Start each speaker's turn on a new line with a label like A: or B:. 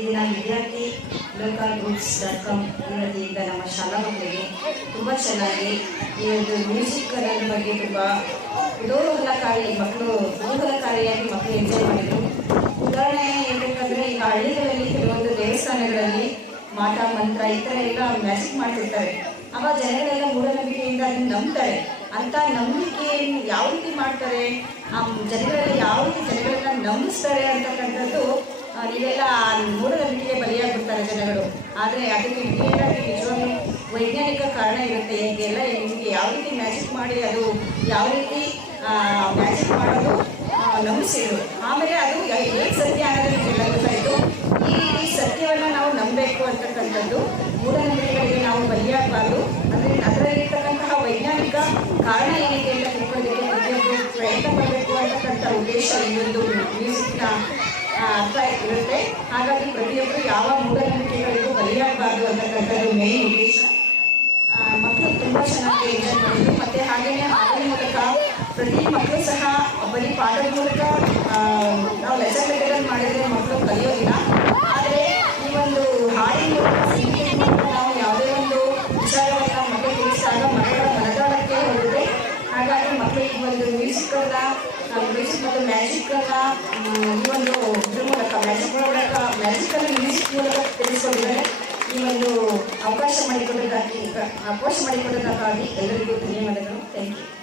A: ಈ ದಿನ ವಿದ್ಯಾರ್ಥಿ ಲೋಕಲ್ ಬುಕ್ಸ್ ಡಾಟ್ ಕಾಮ್ ವತಿಯಿಂದ ನಮ್ಮ ಶಾಲಾ ಮಕ್ಕಳಿಗೆ ತುಂಬ ಚೆನ್ನಾಗಿ ಈ ಒಂದು ಮ್ಯೂಸಿಕ್ ಅನ್ನೋದ್ರ ಬಗ್ಗೆ ತುಂಬ ಕುತೂಹಲಕಾರಿ ಮಕ್ಕಳು ಕುತೂಹಲಕಾರಿಯಾಗಿ ಮಕ್ಕಳು ಎಂಜಾಯ್ ಮಾಡಿದರು. ಉದಾಹರಣೆ ಹೇಳ್ಬೇಕಂದ್ರೆ ಈಗ ಹಳ್ಳಿಗಳಲ್ಲಿ ಕೆಲವೊಂದು ದೇವಸ್ಥಾನಗಳಲ್ಲಿ ಮಾತಾ ಮಂತ್ರ ಈ ಥರ ಎಲ್ಲ ಮ್ಯಾಜಿಕ್ ಮಾಡ್ತಿರ್ತಾರೆ. ಆವಾಗ ಜನಗಳೆಲ್ಲ ಮೂಢನಂಬಿಕೆಯಿಂದ ಅದನ್ನು ನಂಬ್ತಾರೆ. ಅಂತ ನಂಬಿಕೆಯನ್ನು ಯಾವ ರೀತಿ ಮಾಡ್ತಾರೆ? ಆ ಜನಗಳೆಲ್ಲ ಯಾವ ರೀತಿ ಜನಗಳನ್ನ ನಂಬಿಸ್ತಾರೆ ಅಂತಕ್ಕಂಥದ್ದು ಆ ಮೂಢನಂಬಿಕೆಗೆ ಬಲಿಯಾಗ್ಬಿಡ್ತಾರೆ ಜನಗಳು. ಆದರೆ ಅದಕ್ಕೆ ರಿಯಲಾಗಿ ನಿಜವಾಗ್ಲೂ ವೈಜ್ಞಾನಿಕ ಕಾರಣ ಇರುತ್ತೆ. ಹೀಗೆಲ್ಲ ನಿಮಗೆ ಯಾವ ರೀತಿ ಮ್ಯಾಜಿಕ್ ಮಾಡಿ ಅದು, ಯಾವ ರೀತಿ ಮ್ಯಾಜಿಕ್ ಮಾಡೋದು ನಂಬಿಸಿದ್ರು. ಆಮೇಲೆ ಅದು ಎಲ್ಲ ಸತ್ಯ ಅನ್ನೋದು ನಿಮಗೆಲ್ಲ ಗೊತ್ತಾಯಿತು ಈ ಸತ್ಯವನ್ನು ನಾವು ನಂಬಬೇಕು ಅಂತಕ್ಕಂಥದ್ದು ಮೂಢನಂಬಿಕೆಗಳಿಗೆ ನಾವು ಬಲಿಯಾಗಬಾರ್ದು. ಅಂದರೆ ಅದರಲ್ಲಿರ್ತಕ್ಕಂತಹ ವೈಜ್ಞಾನಿಕ ಕಾರಣ ಏನಿದೆ ಅಂತ ತಿಳ್ಕೊಳ್ಳೋದಕ್ಕೆ ಪ್ರಯತ್ನ ಪಡಬೇಕು ಅಂತಕ್ಕಂಥ ಉದ್ದೇಶ ಈ ಒಂದು ಮ್ಯೂಸಿಕ್ನ ಅರ್ಥ ಇರುತ್ತೆ. ಹಾಗಾಗಿ ಪ್ರತಿಯೊಬ್ಬರು ಯಾವ ಮೂಢನಂಬಿಕೆಗಳಿಗೂ ಬಲಿಯಾಗಬಾರ್ದು ಅಂತಕ್ಕಂಥದ್ದು ಮೇನ್ ಉದ್ದೇಶ. ಮಕ್ಕಳು ತುಂಬ ಚೆನ್ನಾಗಿ ಎಂಜಾಯ್ ಮಾಡಿದ್ರು ಮತ್ತು ಹಾಗೆಯೇ ಹಾಡಿನ ಮೂಲಕ ಪ್ರತಿ ಮಕ್ಕಳು ಸಹ ಬರೀ ಪಾಠದ ಮೂಲಕ ನಾವು ಲೆಸನ್ ಮೆಟೀರಿಯಲ್ ಮಾಡಿದರೆ ಮಕ್ಕಳು ಕಲಿಯೋದಿಲ್ಲ. ಆದರೆ ಈ ಒಂದು ಹಾಡಿನ ಮೂಲಕ ನಾವು ಯಾವುದೇ ಒಂದು ವಿಚಾರವನ್ನು ಮಕ್ಕಳು ತಿಳಿಸಿದಾಗ ಮಕ್ಕಳ ಮನದಾಳಕ್ಕೆ ಹೋಗುತ್ತೆ ಹಾಗಾಗಿ ಮಕ್ಕಳಿಗೆ ಈ ಒಂದು ಮ್ಯೂಸಿಕನ್ನ ಮ್ಯೂಸಿಕ್ ಮತ್ತು ಮ್ಯಾಜಿಕನ್ನ ಈ ಒಂದು ಇದ್ರ ಮೂಲಕ ಮ್ಯಾಜಿಕ್ ಮೂಲಕ ಮ್ಯಾಜಿಕನ್ನು ಮ್ಯೂಸಿಕ್ ಮೂಲಕ ತಿಳಿಸ್ಕೊಂಡಿದ್ದಾರೆ ಈ ಒಂದು ಅವಕಾಶ ಮಾಡಿಕೊಡೋದಕ್ಕಾಗಿ ಅವಕಾಶ ಮಾಡಿಕೊಟ್ಟದಕ್ಕಾಗಿ ಎಲ್ಲರಿಗೂ ಧನ್ಯವಾದಗಳು. Thank you